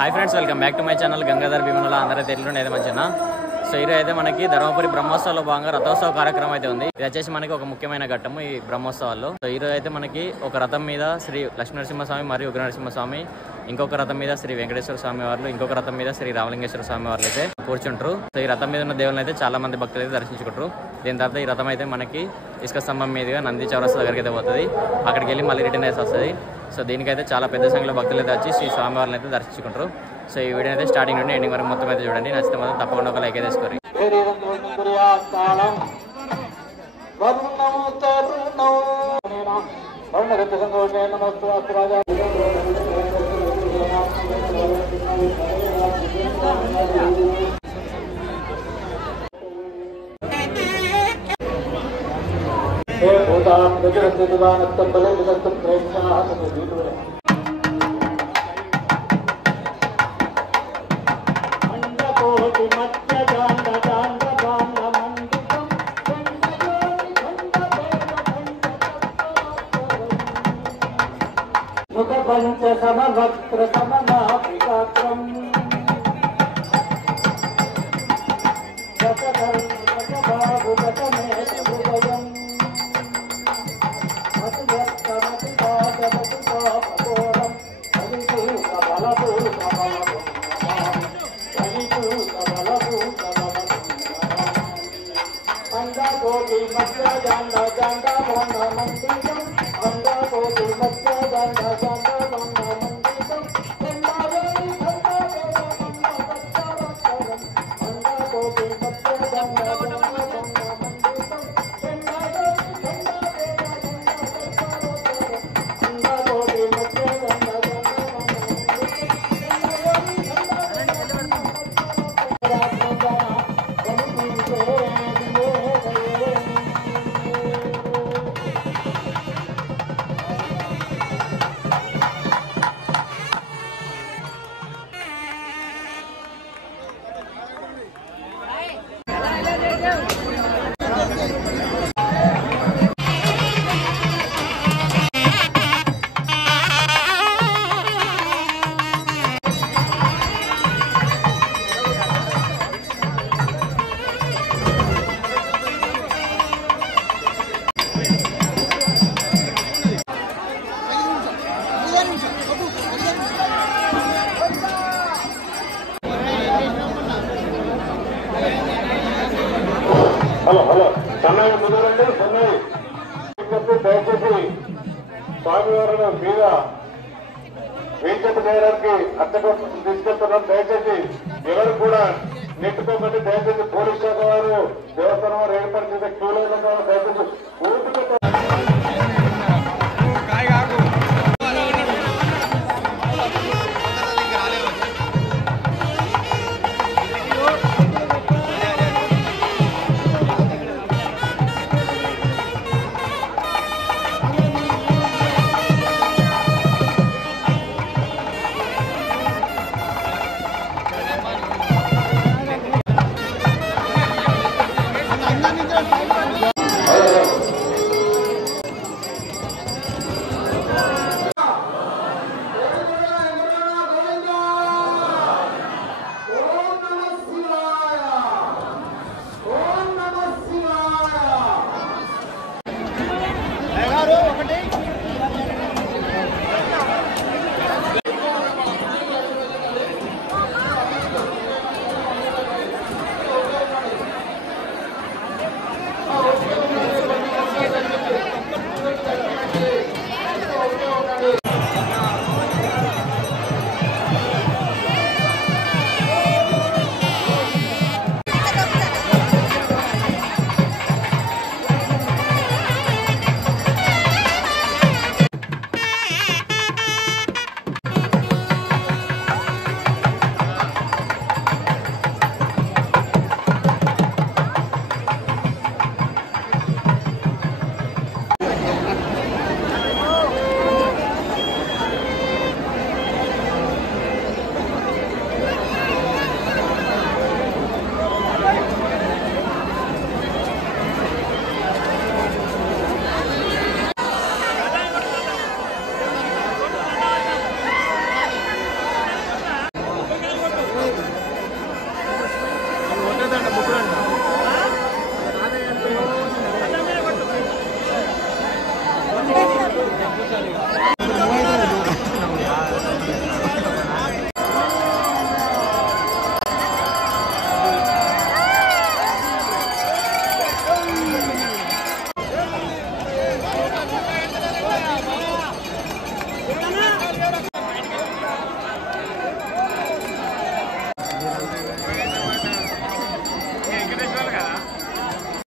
Hi friends, welcome back to my channel Gangadhar Bhimanala అందరూ Telugu నేదే మంచినా. So ఈరోజు అయితే మనకి ధర్మపురి బ్రహ్మోత్సవాల్లో భాగంగా రథోత్సవ కార్యక్రమం అయితే ఉంది. ఇది వచ్చేసి మనకి ఒక ముఖ్యమైన ఘట్టము ఈ బ్రహ్మోత్సవాల్లో. సో ఈరోజు అయితే మనకి ఒక రథం మీద శ్రీ లక్ష్మీనరసింహస్వామి మరియు ఉగ్రనరసింహస్వామి, ఇంకొక రథం మీద శ్రీ వెంకటేశ్వర స్వామి వారు, ఇంకొక రథం మీద శ్రీ రామలింగేశ్వర స్వామి వారు అయితే కూర్చుంటారు. సో ఈ రథం మీద ఉన్న దేవులను అయితే చాలా మంది భక్తులు అయితే దర్శించుకుంటారు. దీని తర్వాత ఈ రథం అయితే మనకి ఇసుక స్తంభం మీదుగా నంది చౌరస్తా దగ్గరికి అయితే పోతుంది. అక్కడికి వెళ్ళి మళ్ళీ రిటర్న్ అయితే వస్తుంది. సో దీనికైతే చాలా పెద్ద సంఖ్యలో భక్తులు అయితే వచ్చి శ్రీ స్వామివారిని అయితే దర్శించుకుంటారు. సో ఈ వీడియో అయితే స్టార్టింగ్ నుండి ఎండింగ్ వరకు మొత్తం అయితే చూడండి. నచ్చితే మాత్రం తప్పకుండా ఒక లైక్ అయితే తీసుకోండి. పంచ సమవక్త్ర సమనాభిగాత్రం గతబాబు గతమేత హృదయం మతిగోరం అండకోటి మధ్య జాండ జాండ బాండ మండితం అండకోటి మధ్య జాండ జాండ బాండ మండితం అండకోటి మధ్య జాండ జాండ బాండ మండితం అండకోటి మధ్య జాండ హలో సన్నయ్య ముందరండి. సన్నయ్య దయచేసి స్వామివారి మీద వీచట చేయడానికి అత్తకు తీసుకెళ్తున్నాం. దయచేసి ఎవరు కూడా నెట్టుకోకండి. దయచేసి పోలీస్ శాఖ వారు దేవస్థానం వారు ఏర్పాటు చేసే క్యూలో దయచేసి